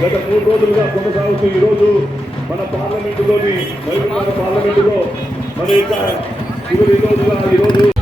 గత మూడు రోజులుగా కొనసాగుతూ ఈరోజు మన పార్లమెంటులోని మహిళ పార్లమెంటులో మన యొక్క చివరి రోజుగా ఈ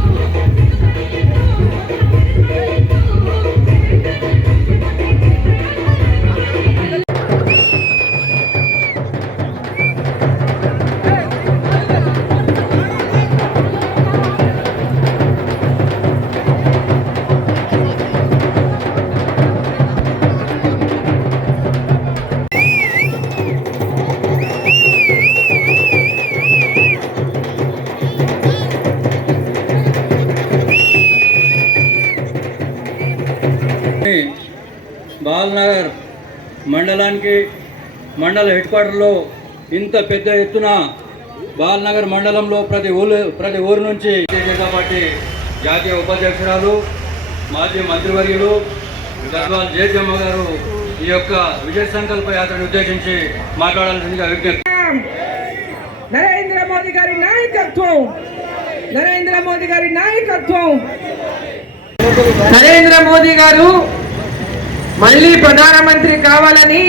బాల్నగర్ మండలానికి మండల హెడ్ క్వార్టర్లో ఇంత పెద్ద ఎత్తున బాల్నగర్ మండలంలో ప్రతి ఊరు ప్రతి ఊరు నుంచి భారతీయ జనతా పార్టీ జాతీయ ఉపాధ్యక్షురాలు మాజీ మంత్రివర్యులు గద్వాల్ జయజమ్మ గారు ఈ యొక్క విజయ సంకల్ప యాత్రను ఉద్దేశించి మాట్లాడాల్సిందిగా విజ్ఞప్తి నరేంద్ర మోదీ గారి నాయకత్వం! నరేంద్ర మోదీ గారి నాయకత్వం! నరేంద్ర మోదీ గారు మళ్ళీ ప్రధానమంత్రి కావాలని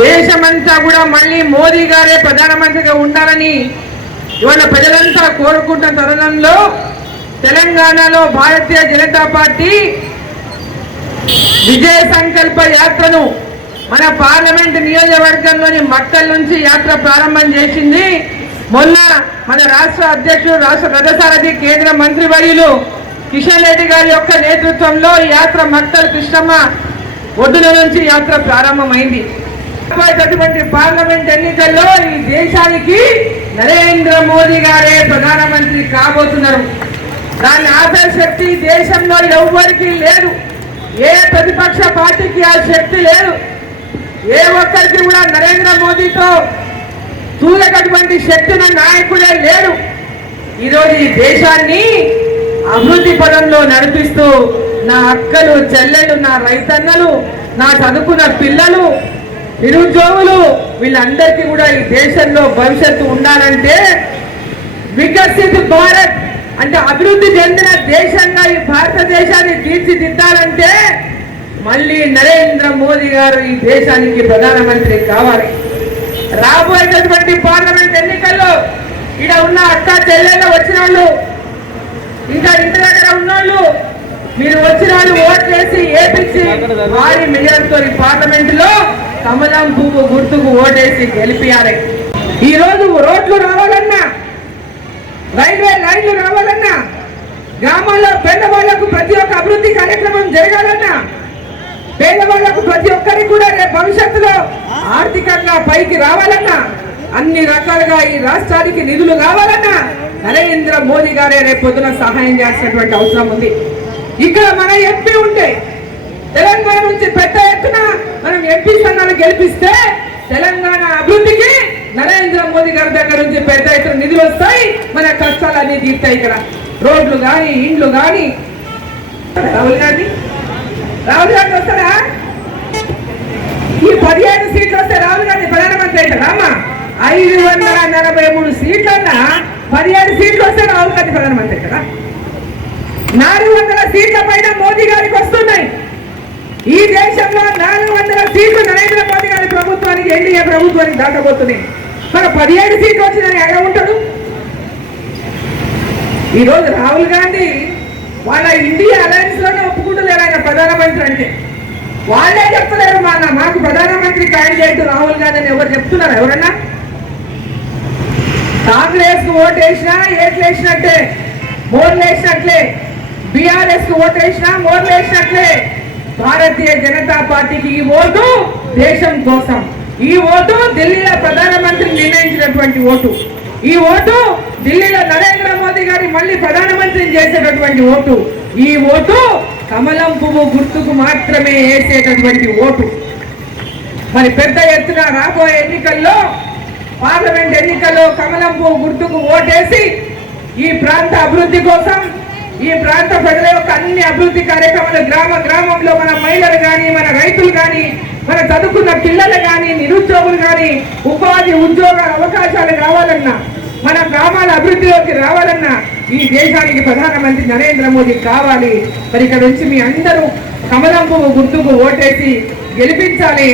దేశమంతా కూడా మళ్ళీ మోదీ గారే ప్రధానమంత్రిగా ఉండాలని ఇవాళ ప్రజలంతా కోరుకుంటున్న తరుణంలో తెలంగాణలో భారతీయ జనతా పార్టీ విజయ సంకల్ప యాత్రను మన పార్లమెంట్ నియోజకవర్గంలోని మక్కల్ నుంచి యాత్ర ప్రారంభం చేసింది. మొన్న మన రాష్ట్ర అధ్యక్షుడు రాష్ట్ర రథసారథి కేంద్ర మంత్రి వర్యులు కిషన్ రెడ్డి గారి యొక్క నేతృత్వంలో ఈ యాత్ర మక్తల్ కృష్ణమ్మ ఒడ్డున నుంచి యాత్ర ప్రారంభమైంది. అటువంటి పార్లమెంట్ ఎన్నికల్లో ఈ దేశానికి నరేంద్ర మోదీ గారే ప్రధానమంత్రి కాబోతున్నారు. దాని ఆశాశక్తి దేశంలో ఎవ్వరికీ లేదు. ఏ ప్రతిపక్ష పార్టీకి ఆ శక్తి లేదు. ఏ ఒక్కరికి కూడా నరేంద్ర మోదీతో తూలకటువంటి శక్తిన నాయకుడే లేడు. ఈరోజు ఈ దేశాన్ని అభివృద్ధి పదంలో నడిపిస్తూ నా అక్కలు చెల్లెలు నా రైతన్నలు నా చదువుకున్న పిల్లలు నిరుద్యోగులు వీళ్ళందరికీ కూడా ఈ దేశంలో భవిష్యత్తు ఉండాలంటే వికసిత్ భారత్ అంటే అభివృద్ధి చెందిన దేశంగా ఈ భారతదేశాన్ని తీర్చిదిద్దాలంటే మళ్ళీ నరేంద్ర మోదీ గారు ఈ దేశానికి ప్రధానమంత్రి కావాలి. రాబోయేటటువంటి పార్లమెంట్ ఎన్నికల్లో ఇక్కడ ఉన్న అక్క చెల్లెళ్ళు వచ్చిన వాళ్ళు ఇంకా ఇంటి దగ్గర ఉన్నోళ్ళు మీరు వచ్చిన వాళ్ళు ఓట్ చేసి ఏపించి భారీ మెజార్టీతో ఈ పార్లమెంట్లో కమలం పువ్వు గుర్తుకు ఓటేసి గెలిపియాలి. ఈ రోజు రోడ్లు రావాలన్నా రైల్వే లైన్లు రావాలన్నా గ్రామాల్లో పేదవాళ్ళకు ప్రతి ఒక్క అభివృద్ధి కార్యక్రమం జరగాలన్నా పేదవాళ్ళకు ప్రతి ఒక్కరికి కూడా రేపు భవిష్యత్తులో ఆర్థికంగా పైకి రావాలన్నా అన్ని రకాలుగా ఈ రాష్ట్రానికి నిధులు కావాలన్నా నరేంద్ర మోదీ గారే రేపు పొద్దున సహాయం చేసినటువంటి అవసరం ఉంది. ఇక్కడ మన ఎంపీ ఉంటే తెలంగాణ నుంచి పెద్ద ఎత్తున మనం ఎంపీ స్థానాలు గెలిపిస్తే తెలంగాణ అభివృద్ధికి నరేంద్ర మోదీ గారి దగ్గర నుంచి పెద్ద ఎత్తున నిధులు వస్తాయి. మన కష్టాలన్నీ తీరుతాయి ఇక్కడ. రోడ్లు కానీ ఇండ్లు కానీ రాహుల్ గాంధీ? రాహుల్ గాంధీ వస్తారా ఈ పదిహేను సీట్లు వస్తే రాహుల్ గాంధీ ప్రధానమంత్రి అవుతారా అమ్మా ఐదు వందల నలభై మూడు సీట్లన్నా పదిహేడు సీట్లు వస్తే రాహుల్ గాంధీ ప్రధానమంత్రి కదా. నాలుగు వందల సీట్ల పైన మోదీ గారికి వస్తున్నాయి. ఈ దేశంలో నాలుగు వందల సీట్లు నరేంద్ర మోదీ గారి ప్రభుత్వానికి ఎన్డీఏ ప్రభుత్వానికి దాటబోతున్నాయి. మన పదిహేడు సీట్లు వచ్చిన ఎక్కడ ఉంటాడు ఈరోజు రాహుల్ గాంధీ వాళ్ళ ఇండియా అలయన్స్లోనే ఒప్పుకుంటలేరు ఆయన ప్రధానమంత్రి అంటే. వాళ్ళే చెప్తలేరు మన మాకు ప్రధానమంత్రి క్యాండిడేట్ రాహుల్ గాంధీ అని ఎవరు చెప్తున్నారు ఎవరన్నా? కాంగ్రెస్కు ఓటు వేసినా ఏట్లు వేసినట్టే మోర్లు వేసినట్లే బీఆర్ఎస్కు ఓటు వేసినా మోర్లు వేసినట్లే భారతీయ జనతా పార్టీకి ఈ ఓటు దేశం కోసం. ఈ ఓటు ఢిల్లీలో ప్రధానమంత్రి నిర్ణయించినటువంటి ఓటు. ఈ ఓటు ఢిల్లీలో నరేంద్ర మోదీ గారి మళ్ళీ ప్రధానమంత్రిని చేసేటటువంటి ఓటు. ఈ ఓటు కమలం పువ్వు గుర్తుకు మాత్రమే వేసేటటువంటి ఓటు. మరి పెద్ద ఎత్తున రాబోయే ఎన్నికల్లో పార్లమెంట్ ఎన్నికల్లో కమలం పువ్వు గుర్తుకు ఓటేసి ఈ ప్రాంత అభివృద్ధి కోసం ఈ ప్రాంత ప్రజల యొక్క అన్ని అభివృద్ధి కార్యక్రమాలు గ్రామ గ్రామంలో మన మహిళలు కానీ మన రైతులు కానీ మన చదువుకున్న పిల్లలు కానీ నిరుద్యోగులు కానీ ఉపాధి ఉద్యోగ అవకాశాలు రావాలన్నా మన గ్రామాల అభివృద్ధిలోకి రావాలన్నా ఈ దేశానికి ప్రధానమంత్రి నరేంద్ర మోదీ కావాలి. మరి ఇక్కడ నుంచి మీ అందరూ కమలం పువ్వు గుర్తుకు ఓటేసి గెలిపించాలి.